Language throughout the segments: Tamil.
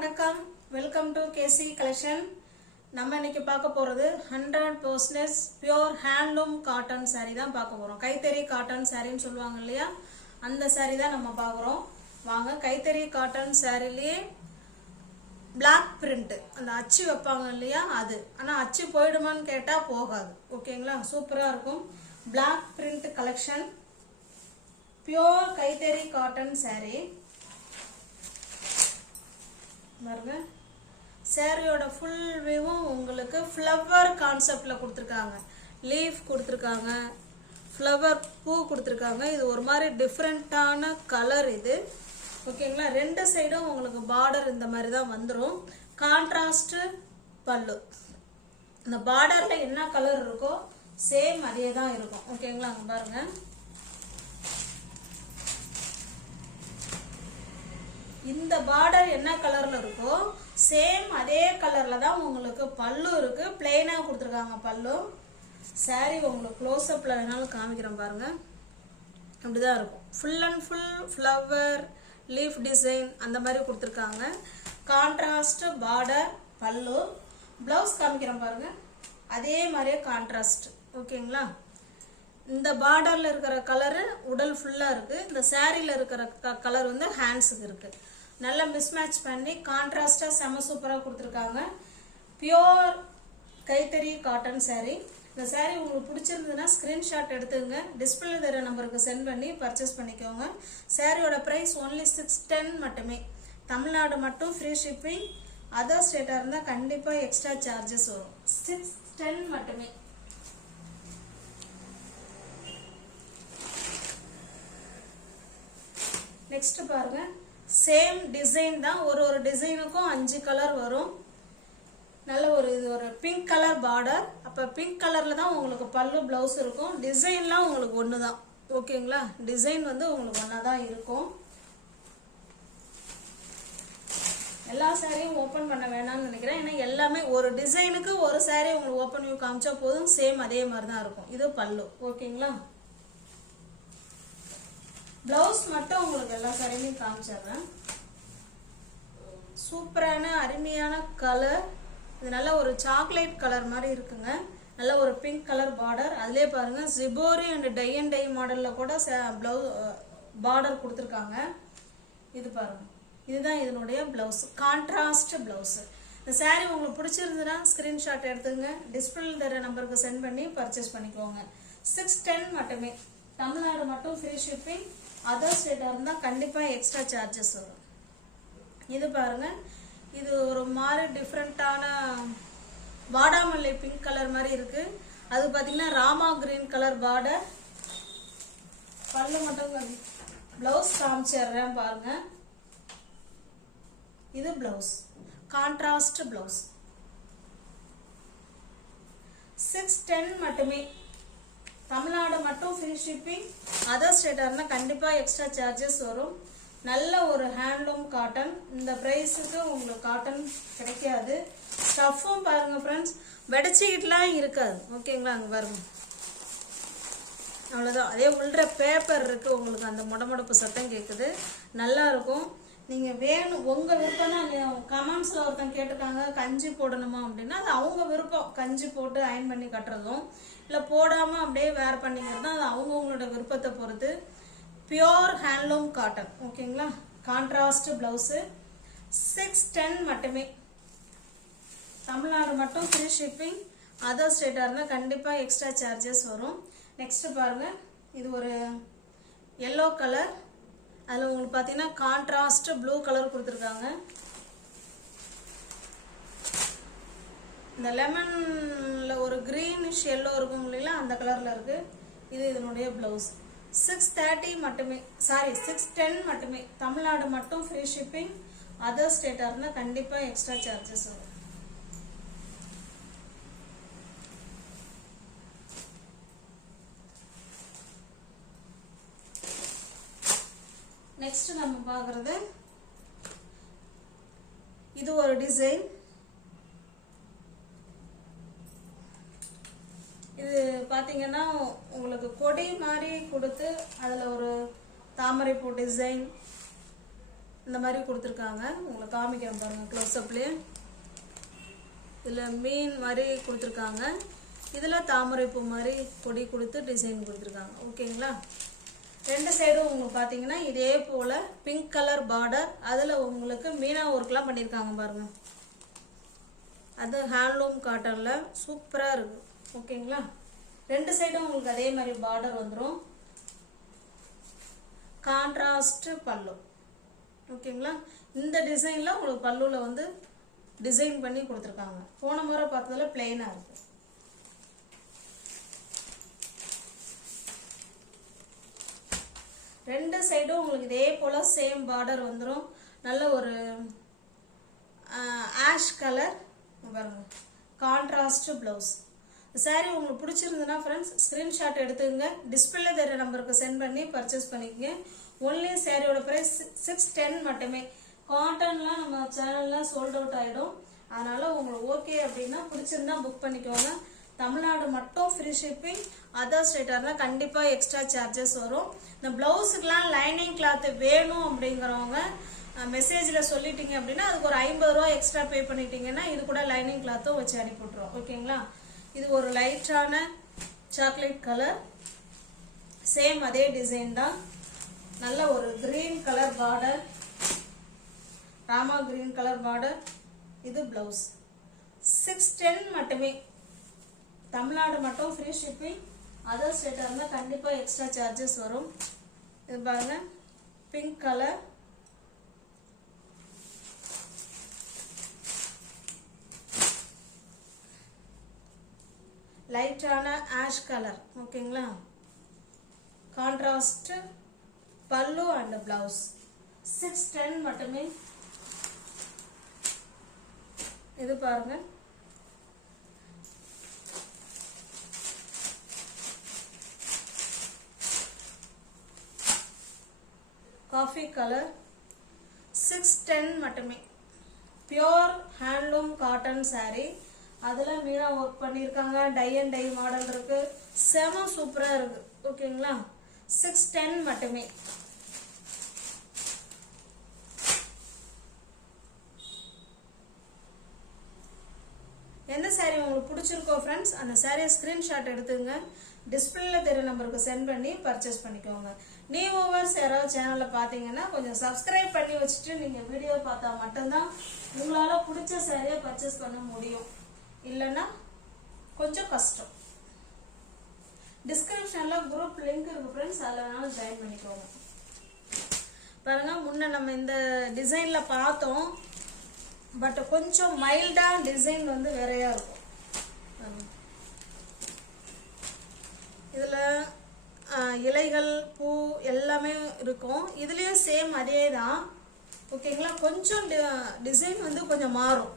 வணக்கம் வெல்கம் டு கேசி கலெக்ஷன். நம்ம இன்னைக்கு பார்க்க போறது 100% பியூர் ஹேண்ட்லூம் காட்டன் saree தான் பார்க்க போறோம். கைத்தறி காட்டன் சாரின்னு சொல்லுவாங்க இல்லையா, அந்த saree தான் நம்ம பார்க்குறோம். வாங்க, கைத்தறி காட்டன் சாரிலேயே பிளாக் பிரிண்ட், அந்த அச்சு வைப்பாங்க இல்லையா அது. ஆனால் அச்சு போயிடுமான்னு கேட்டால் போகாது. ஓகேங்களா, சூப்பராக இருக்கும். பிளாக் பிரிண்ட் கலெக்ஷன், பியூர் கைத்தறி காட்டன் saree பாருங்க. சாரியோட ஃபுல் வியூவும் உங்களுக்கு ஃப்ளவர் கான்செப்ட்ல கொடுத்துருக்காங்க. லீஃப் கொடுத்துருக்காங்க, ஃப்ளவர் பூ கொடுத்துருக்காங்க. இது ஒரு மாதிரி டிஃப்ரெண்ட்டான கலர் இது. ஓகேங்களா, ரெண்டு சைடும் உங்களுக்கு பார்டர் இந்த மாதிரி தான் வந்துடும். கான்ட்ராஸ்ட் பல்லு. இந்த பார்டர்ல என்ன கலர் இருக்கோ சேம் அதே தான் இருக்கும். ஓகேங்களா, அங்கே பாருங்க. இந்த பார்டர் என்ன கலர்ல இருக்கோ சேம் அதே கலர்ல தான் உங்களுக்கு பல்லு இருக்கு. பிளெயினா கொடுத்துருக்காங்க பல்லு. சாரி உங்களுக்கு க்ளோஸ் அப்ல வேணாலும் காமிக்கிறேன் பாருங்க. அப்படிதான் இருக்கும். Full and full flower leaf design அந்த மாதிரி கொடுத்துருக்காங்க. கான்ட்ராஸ்ட் பார்டர் பல்லு. பிளவுஸ் காமிக்கிறேன் பாருங்க, அதே மாதிரியே கான்ட்ராஸ்ட். ஓகேங்களா, இந்த பார்டர்ல இருக்கிற கலரு உடல் ஃபுல்லா இருக்கு. இந்த சாரியில இருக்கிற கலர் வந்து ஹேண்ட்ஸுக்கு இருக்கு. நல்லா மிஸ்மேட்ச் பண்ணி கான்ட்ராஸ்டா செம சூப்பரா கொடுத்துருக்காங்க. பியோர் கைத்தறி காட்டன் saree. இந்த saree உங்களுக்கு பிடிச்சிருந்ததுன்னா ஸ்கிரீன்ஷாட் எடுத்துங்க, டிஸ்பிளே தர நம்பருக்கு சென்ட் பண்ணி பர்ச்சேஸ் பண்ணிக்கோங்க. சாரியோட பிரைஸ் only 610 மட்டுமே. தமிழ்நாடு மட்டும் ஃப்ரீ ஷிப்பிங். அதர் ஸ்டேட்டா இருந்தா கண்டிப்பா எக்ஸ்ட்ரா சார்ஜஸ் வரும். 610 மட்டுமே. நெக்ஸ்ட் பாருங்க, சேம் டிசைன் தான். ஒரு டிசைனுக்கும் 5 கலர் வரும். நல்ல இது ஒரு பிங்க் கலர் பார்டர். அப்ப பிங்க் கலர்ல தான் உங்களுக்கு பல்லு பிளவுஸ் இருக்கும். டிசைன்லாம் உங்களுக்கு ஒன்று தான். ஓகேங்களா, டிசைன் வந்து உங்களுக்கு ஒன்றா தான் இருக்கும். எல்லா சாரியும் ஓப்பன் பண்ண வேணாம்னு நினைக்கிறேன். ஏன்னா எல்லாமே ஒரு டிசைனுக்கு ஒரு சாரி உங்களுக்கு ஓப்பன் வியூ காமிச்சா போதும். சேம் அதே மாதிரி தான் இருக்கும். இது பல்லு. ஓகேங்களா, பிளவுஸ் மட்டும் உங்களுக்கு எல்லா சாரியுமே காமிச்சிடுறேன். சூப்பரான அருமையான கலர். இது நல்ல ஒரு சாக்லேட் கலர் மாதிரி இருக்குங்க. நல்ல ஒரு பிங்க் கலர் பார்டர். அதுலேயே பாருங்க ஜிபோரி அண்ட் டை அண்ட் டை மாடல்ல கூட பார்டர் கொடுத்துருக்காங்க. இது பாருங்க, இதுதான் இதனுடைய பிளவுஸ். Contrast blouse. இந்த சாரி உங்களுக்கு பிடிச்சிருந்ததுன்னா ஸ்கிரீன்ஷாட் எடுத்துங்க, டிஸ்பிளே தர நம்பருக்கு சென்ட் பண்ணி பர்ச்சேஸ் பண்ணிக்கோங்க. 610 மட்டுமே. தமிழ்நாடு மட்டும் ஃப்ரீ ஷிப்பிங். அதர் ஸ்டேட்டா இருந்தா கண்டிப்பா எக்ஸ்ட்ரா சார்ஜஸ் வரும். இது பாருங்க, இது ஒரு மாதிரி டிஃப்ரெண்டான வாடாமல்லி பிங்க் கலர் மாதிரி இருக்கு. அது பாத்தீங்கன்னா ராமா கிரீன் கலர் பார்டர். பல்லு மட்டும் பிளவுஸ் காமிச்சிடுறேன் பாருங்க. இது பிளவுஸ், கான்ட்ராஸ்ட் பிளவுஸ். 610 மட்டுமே. தமிழ்நாடு மட்டும் ஃப்ரீ ஷிப்பிங். அதர் ஸ்டேட்டா இருந்தா கண்டிப்பா எக்ஸ்ட்ரா சார்ஜஸ் வரும். நல்ல ஒரு ஹேண்ட்லூம் காட்டன். இந்த பிரைஸுக்கு உங்களுக்கு காட்டன் கிடைக்காது. ஸ்டஃப்பும் பாருங்க ஃப்ரெண்ட்ஸ், வெடிச்சிக்கிட்டுலாம் இருக்காது. ஓகேங்களா, அங்கே பாருங்க, அவ்வளோதான். அதே உள்ள பேப்பர் இருக்கு. உங்களுக்கு அந்த முடமுடப்பு சத்தம் கேட்குது. நல்லா இருக்கும். நீங்க வேணும், உங்க விருப்பம் தான். கமெண்ட்ஸ்ல ஒருத்தன் கேட்டிருக்காங்க கஞ்சி போடணுமா அப்படின்னா, அது அவங்க விருப்பம். கஞ்சி போட்டு அயன் பண்ணி கட்டுறதும் இல்லை போடாம அப்படியே வேர் பண்ணிக்கிறதும் அது அவங்கவுங்களோட விருப்பத்தை பொறுத்து. Pure handloom cotton. ஓகேங்களா, கான்ட்ராஸ்ட் பிளவுஸ். 610 மட்டுமே. தமிழ்நாடு மட்டும் ஃப்ரீ ஷிப்பிங். அதர் ஸ்டேட்டா இருந்தா கண்டிப்பா எக்ஸ்ட்ரா சார்ஜஸ் வரும். நெக்ஸ்ட் பாருங்க, இது ஒரு எல்லோ கலர். அதில் உங்களுக்கு பார்த்தீங்கன்னா கான்ட்ராஸ்ட் ப்ளூ கலர் கொடுத்துருக்காங்க. இந்த லெமன்ல ஒரு கிரீனிஷ் எல்லோ இருக்கும் இல்லைங்களா, அந்த கலர்ல இருக்கு. இது இதனுடைய பிளவுஸ். 630 மட்டுமே. சாரி, 610 மட்டுமே. தமிழ்நாடு மட்டும் ஃப்ரீ ஷிப்பிங். அதர் ஸ்டேட்டா இருந்தால் கண்டிப்பா எக்ஸ்ட்ரா சார்ஜஸ் வரும். நெக்ஸ்ட் நம்ம பார்க்கறது இது ஒரு டிசைன். இது பாத்தீங்கன்னா உங்களுக்கு கொடி மாதிரி கொடுத்து அதுல ஒரு தாமரை பூ டிசைன் இந்த மாதிரி கொடுத்துருக்காங்க. உங்களுக்கு காமிக்கிறேன் பாருங்கள் க்ளோஸ்அப்லேயே. இதில் மீன் மாதிரி கொடுத்துருக்காங்க. இதில் தாமரைப்பூ மாதிரி கொடி கொடுத்து டிசைன் கொடுத்துருக்காங்க. ஓகேங்களா? ரெண்டு சைடும் உங்களுக்கு பார்த்தீங்கன்னா இதே போல் பிங்க் கலர் பார்டர், அதில் உங்களுக்கு மீனா ஒர்க்லாம் பண்ணியிருக்காங்க பாருங்கள். அது ஹேண்ட்லூம் காட்டனில் சூப்பராக இருக்குது. ஓகேங்களா? ரெண்டு சைடும் உங்களுக்கு அதே மாதிரி பார்டர் வந்துடும். கான்ட்ராஸ்ட் பல்லு. ஓகேங்களா? இந்த டிசைனில் உங்களுக்கு பல்லுவில் வந்து டிசைன் பண்ணி கொடுத்துருக்காங்க. போன முறை பார்த்ததில் பிளெயினாக இருக்குது. ரெண்டு சைடும் உங்களுக்கு இதே போல் சேம் பார்டர் வந்துடும். நல்ல ஒரு ஆஷ் கலர் பாருங்க, கான்ட்ராஸ்ட் ப்ளவுஸ். சாரீ உங்களுக்கு பிடிச்சிருந்ததுன்னா ஃப்ரெண்ட்ஸ் ஸ்க்ரீன்ஷாட் எடுத்துக்கங்க. டிஸ்பிளே தெரிய நம்பருக்கு சென்ட் பண்ணி பர்ச்சேஸ் பண்ணிக்கங்க. ஒன்லி சாரியோட ப்ரைஸ் 610 மட்டுமே. காட்டன்லாம் நம்ம சேனலில் சோல்ட் அவுட் ஆகிடும். அதனால் உங்களுக்கு ஓகே அப்படின்னா பிடிச்சிருந்தா புக் பண்ணிக்கோங்க. தமிழ்நாடு மட்டும் ஃப்ரீ ஷிப்பிங். அதர் ஸ்டேட்டாக இருந்தால் கண்டிப்பாக எக்ஸ்ட்ரா சார்ஜஸ் வரும். இந்த ப்ளவுஸுக்கெலாம் லைனிங் கிளாத்து வேணும் அப்படிங்கிறவங்க மெசேஜில் சொல்லிட்டீங்க அப்படின்னா அதுக்கு ஒரு 50 ரூபா எக்ஸ்ட்ரா பே பண்ணிட்டீங்கன்னா இது கூட லைனிங் கிளாத்தும் வச்சு அனுப்பிவிட்ருவோம். ஓகேங்களா? இது ஒரு லைட்டான சாக்லேட் கலர், சேம் அதே டிசைன் தான். நல்ல ஒரு green colour border, Rama green colour border. இது பிளவுஸ். 610 மட்டுமே. தமிழ்நாடு மட்டும் ஃப்ரீ ஷிப்பிங். அதர் ஸ்டேட்டாக இருந்தால் கண்டிப்பாக எக்ஸ்ட்ரா சார்ஜஸ் வரும். இது பாருங்க, பிங்க் கலர், லைட்டான ஆஷ் கலர். ஓகேங்களா? கான்ட்ராஸ்ட் பல்லு அண்ட் பிளவுஸ். 610 மட்டுமே. இது பாருங்க, காஃபி கலர். 610 மட்டுமே. Pure handloom cotton sari. அதில் மீனா ஒர்க் பண்ணியிருக்காங்க. டை அண்ட் டை மாடல் இருக்கு. செம சூப்பராக இருக்கு. ஓகேங்களா? 610 மட்டுமே. எந்த சாரீ உங்களுக்கு பிடிச்சிருக்கோ ஃப்ரெண்ட்ஸ் அந்த சாரியை ஸ்க்ரீன்ஷாட் எடுத்துங்க. டிஸ்பிளேல தெரிய நம்பருக்கு சென்ட் பண்ணி பர்ச்சேஸ் பண்ணிக்கோங்க. நியூ ஓவர்ஸ் யாராவது சேனலில் பார்த்தீங்கன்னா கொஞ்சம் சப்ஸ்கிரைப் பண்ணி வச்சுட்டு நீங்கள் வீடியோ பார்த்தா மட்டும்தான் உங்களால் பிடிச்ச சாரியை பர்ச்சேஸ் பண்ண முடியும். இல்லைன்னா கொஞ்சம் கஷ்டம். டிஸ்கிரிப்ஷனில் குரூப் லிங்க் இருக்கு ஃப்ரெண்ட்ஸ், அதில் வேணாலும் ஜாயின் பண்ணிக்கோங்க. பாருங்க, முன்ன நம்ம இந்த டிசைனில் பார்த்தோம். பட் கொஞ்சம் மைல்டாக டிசைன் வந்து வேறையாக இருக்கும். இதில் இலைகள் பூ எல்லாமே இருக்கும். இதுலேயும் சேம் அதே தான். ஓகேங்களா? கொஞ்சம் டிசைன் வந்து கொஞ்சம் மாறும்.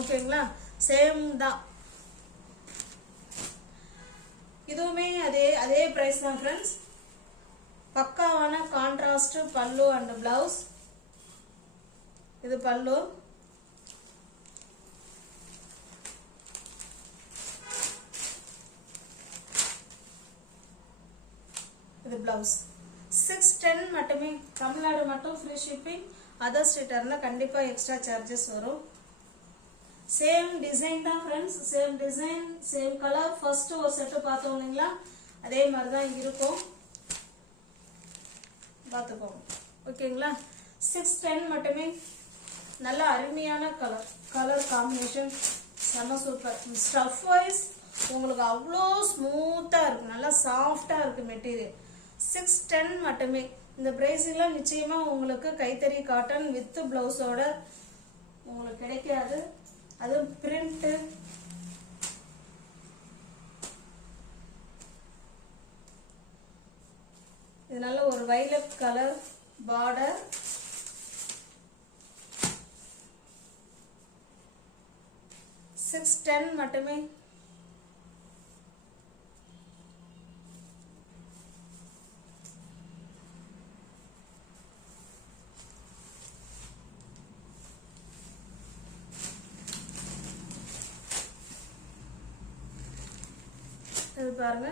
ஓகேங்களா? சேம் தான். இதுவுமே அதே ப்ரைஸ் தான் ஃப்ரெண்ட்ஸ். பக்காவான கான்ட்ராஸ்ட் பல்லு அண்ட் பிளவுஸ். இது பல்லு. இது பிளவுஸ். 610 மட்டுமே. தமிழ்நாடு மட்டும் ஃப்ரீ ஷிப்பிங். அதர் ஸ்டேட்டாக இருந்தால் கண்டிப்பாக எக்ஸ்ட்ரா சார்ஜஸ் வரும். சேம் டிசைன் தான் friends. Same design, same colour. First ஒரு செட்டு பார்த்தோம் இல்லைங்களா, அதே மாதிரி தான் இருக்கும். பார்த்துக்கோங்க. ஓகேங்களா? 610 மட்டுமே. நல்ல அருமையான கலர் காம்பினேஷன். செம்ம சூப்பர். ஸ்டஃப் வைஸ் உங்களுக்கு அவ்வளோ ஸ்மூத்தாக இருக்குது. நல்லா சாஃப்டாக இருக்குது மெட்டீரியல். 610 மட்டுமே. இந்த பிரைஸில் நிச்சயமாக உங்களுக்கு கைத்தறி காட்டன் வித் பிளவுஸோட உங்களுக்கு கிடைக்காது. அது பிரிண்ட். இது நல்ல ஒரு வைலட் கலர் பார்டர். $610 மட்டுமே. இது பாருங்க,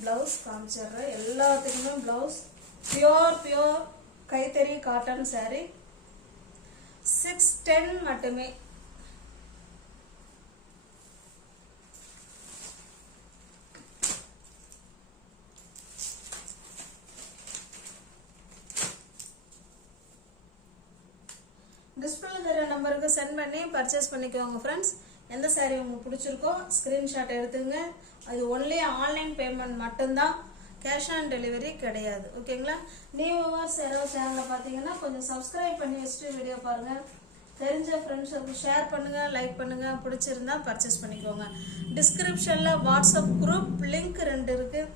பிளவுஸ் காமிச்சிடுறேன். எல்லாத்துக்குமே பிளவுஸ் பியோர் கைத்தறி காட்டன் saree 610 மட்டுமே. டிஸ்பிளே தர நம்பருக்கு சென்ட் பண்ணி பர்ச்சேஸ் பண்ணிக்கோங்க ஃப்ரெண்ட்ஸ். எந்த saree உங்களுக்கு பிடிச்சிருக்கோ ஸ்க்ரீன்ஷாட் எடுத்துங்க. அது ஒன்லி ஆன்லைன் பேமெண்ட் மட்டும்தான், கேஷ் ஆன் டெலிவரி கிடையாது. ஓகேங்களா? நியூ வியூவர்ஸ் யாராவது சேனலை பார்த்தீங்கன்னா கொஞ்சம் சப்ஸ்கிரைப் பண்ணி வச்சுட்டு வீடியோ பாருங்கள். தெரிஞ்ச ஃப்ரெண்ட்ஸுக்கு ஷேர் பண்ணுங்கள், லைக் பண்ணுங்கள். பிடிச்சிருந்தா பர்ச்சேஸ் பண்ணிக்கோங்க. டிஸ்கிரிப்ஷனில் வாட்ஸ்அப் குரூப் லிங்க் 2 இருக்குது,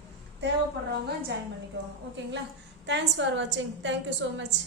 தேவைப்படுறவங்க ஜாயின் பண்ணிக்கோங்க. ஓகேங்களா? தேங்க்ஸ் ஃபார் வாட்சிங். Thank you so much.